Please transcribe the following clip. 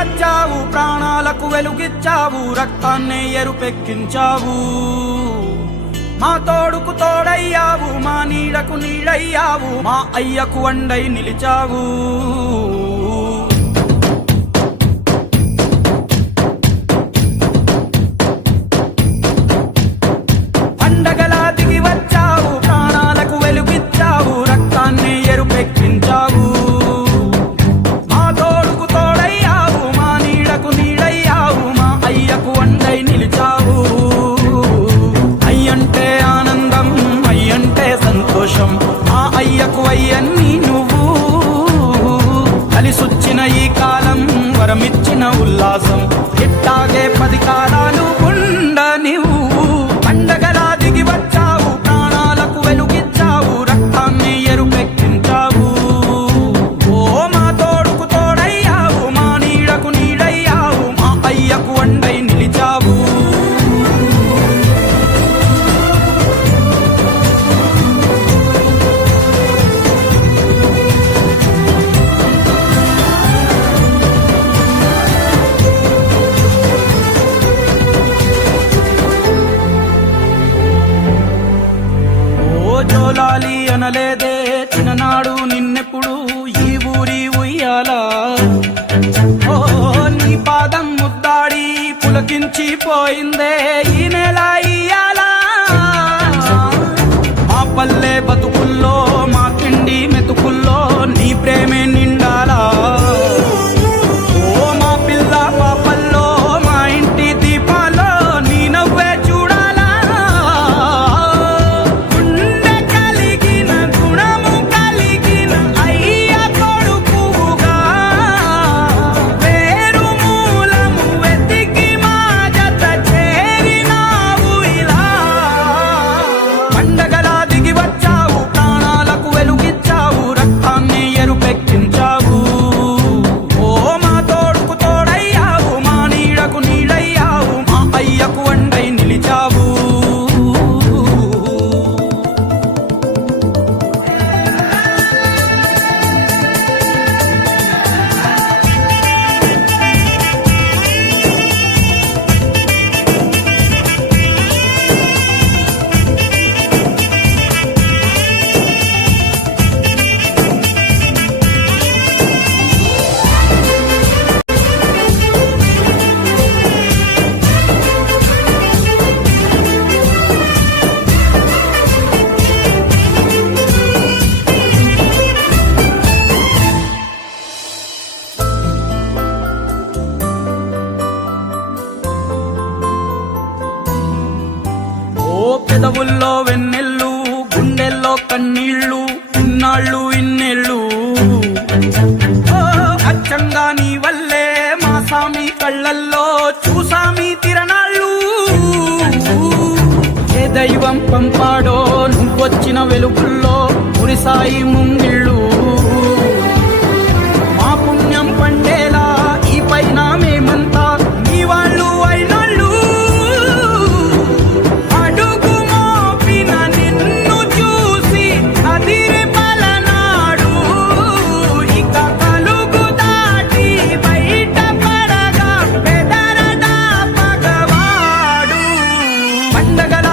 వచ్చావు, ప్రాణాలకు వెలుగిచ్చావు, రక్తాన్నే ఎరుపెక్కించావు. మా తోడుకు తోడయ్యావు, మా నీడకు నీడయ్యావు, మా అయ్యకు అండై నిలిచావు. పండగలా దిగి వచ్చావు, ప్రాణాలకు వెలుగిచ్చావు, రక్తాన్ని ఎరుపెక్కించావు. మా తోడుకు తోడయ్యావు, మా నీడకు నీడయ్యావు, మా అయ్యకు అండై నిలిచావు. అయ్యంటే ఆనందం, అయ్యంటే సంతోషం, మా అయ్యకు అయ్యన్ని నువ్వు. కలిసొచ్చిన ఈ కాలం వరమిచ్చిన ఉల్లాసం, ఇట్టాగే 10 కాలాలు ఉండనివ్వు. పండగలా దిగి వచ్చావు, ప్రాణాలకు వెలుగిచ్చావు, రక్తాన్ని ఎరుపెక్కించావు. ఓ మా తోడుకు తోడయ్యావు, మా నీడకు నీడయ్యావు, మా అయ్యకు అండై నిలిచావు. జోలాలి అనలేదే చిన్ననాడు నిన్నెప్పుడు ఈ ఊరి ఉయ్యాలా. ఓ నీ పాదం ముద్దాడి పులకించి పోయిందే ఈ నెల ఇయ్యాలా. మా పల్లె బతుకుల్లో, మా తిండి మెతుకుల్లో నీ ప్రేమే నిండాలా. ఓ మా పిల్ల పాపల్లో, మా ఇంటి దీపాల్లో నీ నవ్వే చూడాలా. గుండె కలిగిన గుణము కలిగిన అయ్య కొడుకుగా, వేరు మూలము వెతికి మా జత చేరినావు ఇలా. పండగలా దిగి వచ్చావు, ప్రాణాలకు వెలుగిచ్చావు, రక్తాన్ని ఎరుపెక్కించావు. ఓ మా తోడుకు తోడయ్యావు, మా నీడకు నీడయ్యావు, మా అయ్యకు అండై నిలిచావు. పెదవుల్లో వెన్నెల్లు, గుండెల్లో కన్నీళ్ళు, ఇన్నాళ్ళు ఇన్నేళ్ళు. అచ్చంగా నీ వల్లే మా సామి కళ్ళల్లో చూసామి తిరణాళ్ళు. ఏ దైవం పంపాడో నువ్వొచ్చిన వెలుగుల్లో మురిసాయి ముంగిళ్ళు. మా పుణ్యం పండేలా ఈ పైన మేమంతా నీ వాళ్ళు అయినాళ్ళు. పండగల